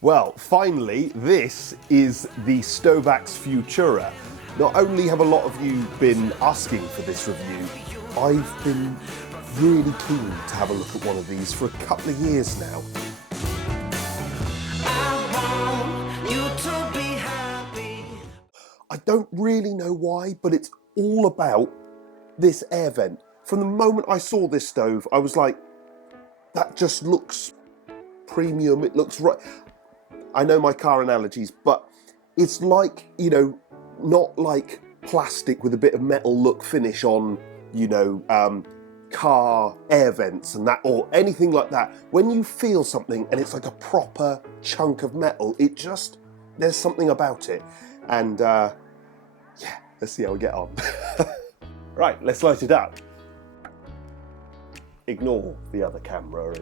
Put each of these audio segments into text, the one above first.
Well, finally, this is the Stovax Futura. Not only have a lot of you been asking for this review, I've been really keen to have a look at one of these for a couple of years now. I don't really know why, but it's all about this air vent. From the moment I saw this stove, I was like, that just looks premium, it looks right. I know my car analogies, but it's like, you know, not like plastic with a bit of metal look finish on, you know, car air vents and that, or anything like that. When you feel something and it's like a proper chunk of metal, it just, there's something about it. And yeah, let's see how we get on. Right, let's light it up. Ignore the other camera,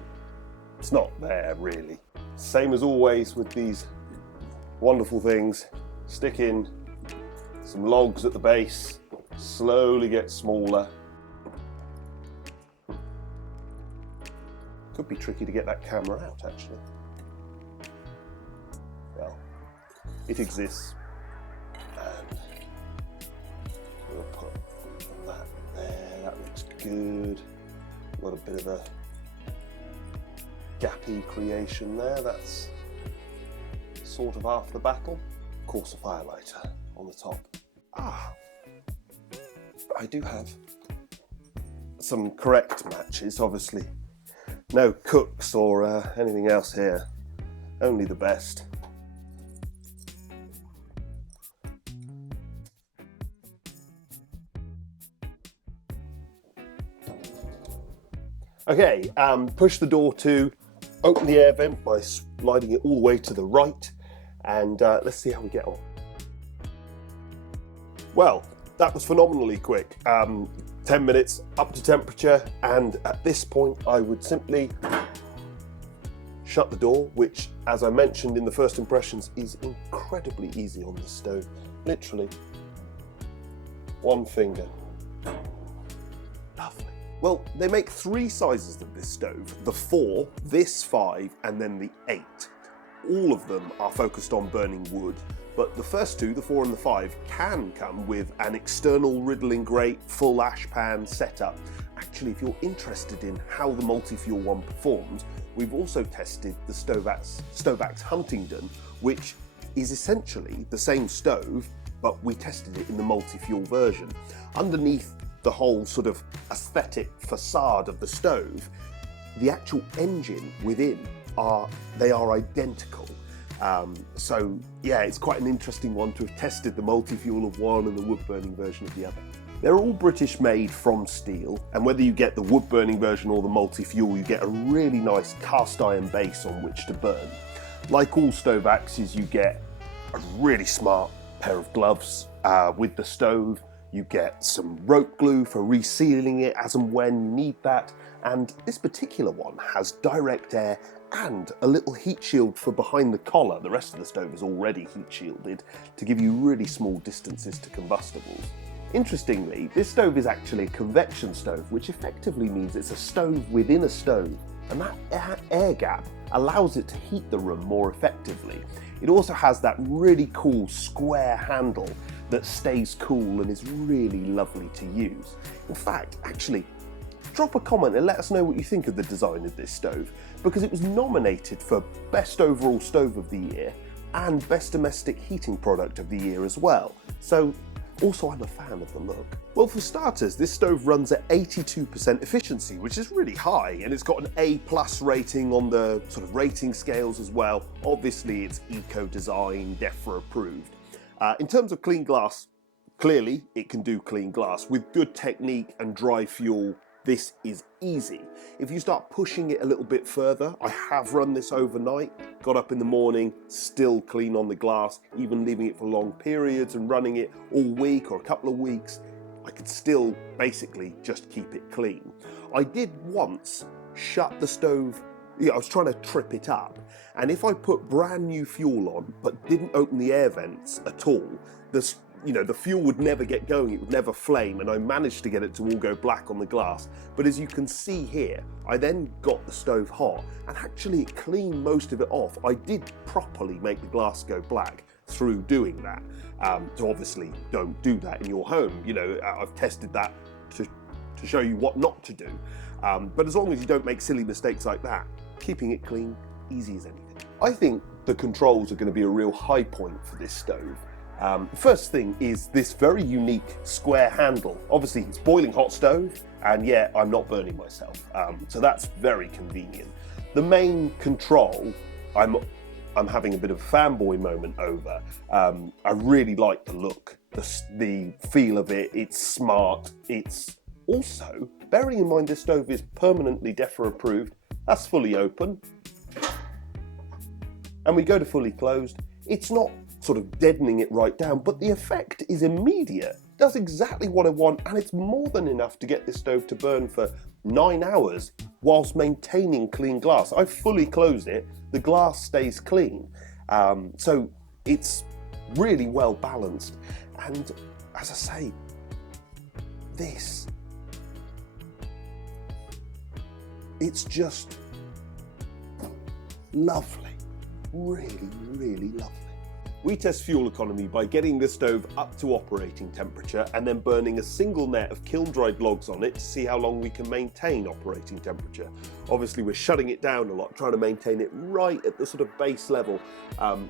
it's not there really. Same as always with these wonderful things, stick in some logs at the base, slowly get smaller. Could be tricky to get that camera out actually. Well, it exists. And we'll put that there, that looks good. Got a bit of a gappy creation there, that's sort of half the battle. Of course, a firelighter on the top. I do have some correct matches, obviously. No cooks or anything else here, only the best. Okay, push the door to open the air vent by sliding it all the way to the right, and let's see how we get on. Well, that was phenomenally quick. 10 minutes up to temperature, and at this point I would simply shut the door, which, as I mentioned in the first impressions, is incredibly easy on this stove. Literally one finger. Lovely. Well, they make three sizes of this stove, the 4, this 5, and then the 8. All of them are focused on burning wood, but the first two, the 4 and the 5, can come with an external riddling grate, full ash pan setup. Actually, if you're interested in how the multi-fuel one performs, we've also tested the Stovax Huntingdon, which is essentially the same stove, but we tested it in the multi-fuel version. Underneath the whole sort of aesthetic facade of the stove, the actual engine within are identical. So yeah, it's quite an interesting one to have tested the multi-fuel of one and the wood-burning version of the other. They're all British made from steel, and whether you get the wood-burning version or the multi-fuel, you get a really nice cast iron base on which to burn. Like all Stovaxes, you get a really smart pair of gloves with the stove. You get some rope glue for resealing it as and when you need that, and this particular one has direct air and a little heat shield for behind the collar. The rest of the stove is already heat shielded to give you really small distances to combustibles. Interestingly, this stove is actually a convection stove, which effectively means it's a stove within a stove, and that air gap allows it to heat the room more effectively. It also has that really cool square handle that stays cool and is really lovely to use. In fact, actually, drop a comment and let us know what you think of the design of this stove, because it was nominated for Best Overall Stove of the Year and Best Domestic Heating Product of the Year as well. So, also I'm a fan of the look. Well, for starters, this stove runs at 82% efficiency, which is really high, and it's got an A+ rating on the sort of rating scales as well. Obviously, it's eco-design, DEFRA approved. In terms of clean glass, clearly it can do clean glass. With good technique and dry fuel, this is easy. If you start pushing it a little bit further, I have run this overnight, got up in the morning, still clean on the glass, even leaving it for long periods and running it all week or a couple of weeks, I could still basically just keep it clean. I did once shut the stove, I was trying to trip it up, and if I put brand new fuel on but didn't open the air vents at all, you know, the fuel would never get going, it would never flame, and I managed to get it to all go black on the glass. But as you can see here, I then got the stove hot, and actually it cleaned most of it off. I did properly make the glass go black through doing that. So obviously don't do that in your home. You know, I've tested that to show you what not to do. But as long as you don't make silly mistakes like that, keeping it clean, easy as anything. I think the controls are going to be a real high point for this stove. First thing is this very unique square handle. Obviously it's boiling hot stove, and yet I'm not burning myself. So that's very convenient. The main control, I'm having a bit of a fanboy moment over. I really like the look, the feel of it. It's smart. It's also, bearing in mind this stove is permanently DEFRA approved, that's fully open. And we go to fully closed. It's not sort of deadening it right down, but the effect is immediate. It does exactly what I want, and it's more than enough to get this stove to burn for 9 hours whilst maintaining clean glass. I've fully closed it, the glass stays clean. So it's really well balanced. And as I say, it's just lovely, really, really lovely. We test fuel economy by getting the stove up to operating temperature and then burning a single net of kiln-dried logs on it to see how long we can maintain operating temperature. Obviously we're shutting it down a lot, trying to maintain it right at the sort of base level,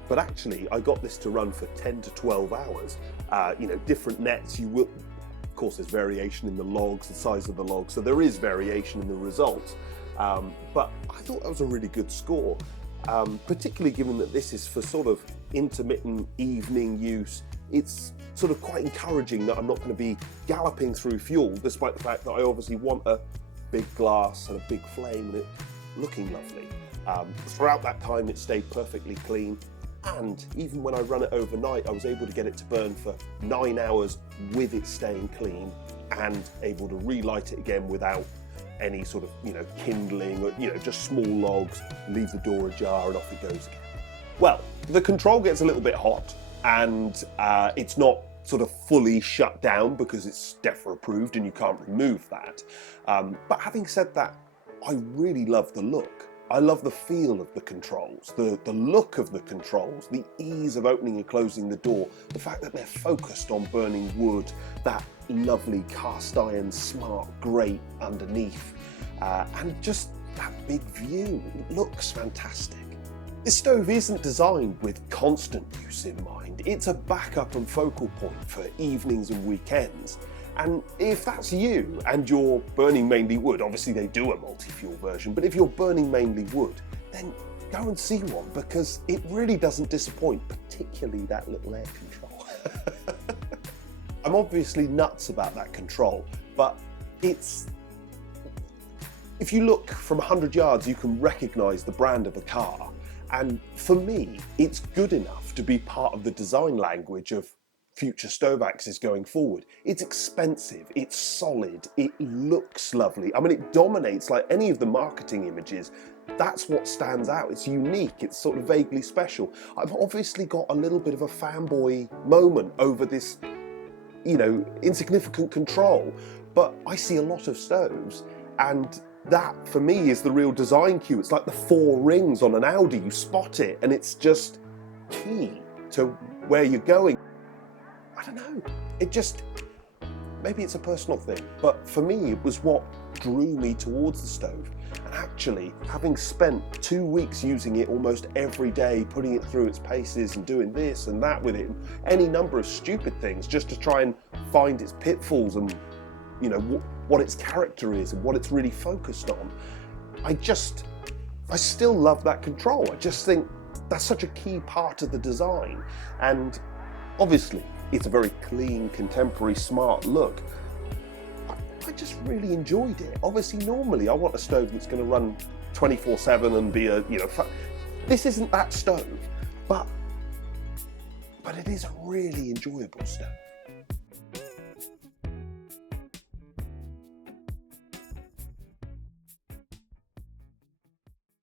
but actually I got this to run for 10 to 12 hours. You know, different nets, you will, of course there's variation in the logs, the size of the logs, so there is variation in the results, but I thought that was a really good score. Particularly given that this is for sort of intermittent evening use. It's sort of quite encouraging that I'm not going to be galloping through fuel, despite the fact that I obviously want a big glass and a big flame and it looking lovely. Throughout that time it stayed perfectly clean, and even when I run it overnight I was able to get it to burn for 9 hours with it staying clean, and able to relight it again without any sort of, you know, kindling or, you know, just small logs, leave the door ajar and off it goes again. Well, the control gets a little bit hot, and it's not sort of fully shut down because it's DEFRA approved and you can't remove that. But having said that, I really love the look. I love the feel of the controls, the look of the controls, the ease of opening and closing the door, the fact that they're focused on burning wood, that lovely cast iron smart grate underneath, and just that big view. It looks fantastic. This stove isn't designed with constant use in mind. It's a backup and focal point for evenings and weekends. And if that's you and you're burning mainly wood, obviously they do a multi-fuel version, but if you're burning mainly wood, then go and see one, because it really doesn't disappoint, particularly that little air control. I'm obviously nuts about that control, but if you look from 100 yards, you can recognise the brand of a car. And for me, it's good enough to be part of the design language of future Stovaxes going forward. It's expensive, it's solid, it looks lovely. I mean, it dominates like any of the marketing images. That's what stands out. It's unique, it's sort of vaguely special. I've obviously got a little bit of a fanboy moment over this, you know, insignificant control, but I see a lot of stoves, and that for me is the real design cue. It's like the 4 rings on an Audi. You spot it and it's just key to where you're going. I don't know, it just, maybe it's a personal thing, but for me it was what drew me towards the stove. And actually, having spent 2 weeks using it almost every day, putting it through its paces and doing this and that with it, and any number of stupid things just to try and find its pitfalls and, you know, what its character is and what it's really focused on, I still love that control. I just think that's such a key part of the design. And obviously it's a very clean, contemporary, smart look. I just really enjoyed it. Obviously normally I want a stove that's going to run 24/7 and be a, you know, this isn't that stove, but it is a really enjoyable stove.